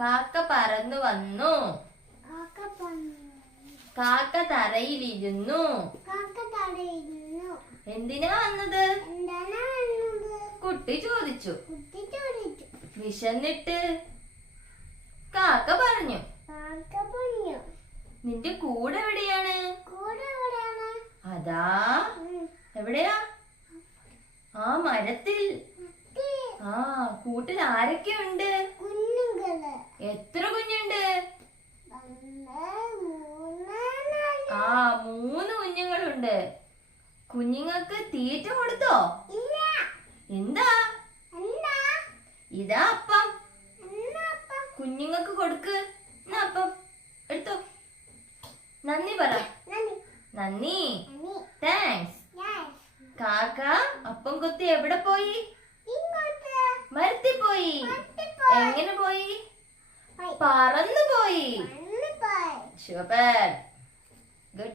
കാക്ക പറന്നു വന്നു. കാക്ക തറയിലിരുന്നു. എന്തിനാ വന്നത്? കുട്ടി ചോദിച്ചു. വിശന്നിട്ട് കാക്ക പറഞ്ഞു. നിന്റെ കൂടെ എവിടെയാണ്? അതാ. എവിടെയാ? ആ മരത്തിൽ. ആ കൂട്ടിൽ ആരൊക്കെയുണ്ട്? എത്ര കുഞ്ഞുണ്ട്? ആ മൂന്ന് കുഞ്ഞുങ്ങളുണ്ട്. കുഞ്ഞുങ്ങൾക്ക് തീറ്റ കൊടുത്തോ? എന്താ? ഇതാ അപ്പം. കുഞ്ഞുങ്ങൾക്ക് കൊടുക്ക്. അപ്പം? എടുത്തോ. നന്ദി പറ. നന്ദി. താങ്ക്സ് കാക്ക അപ്പം കൊത്തി എവിടെ പോയി. മരത്തിൽ പോയി. എങ്ങനെ പോയി? പോയി. പറന്നു പോയി പന്നിപ്പോയി സൂപ്പർ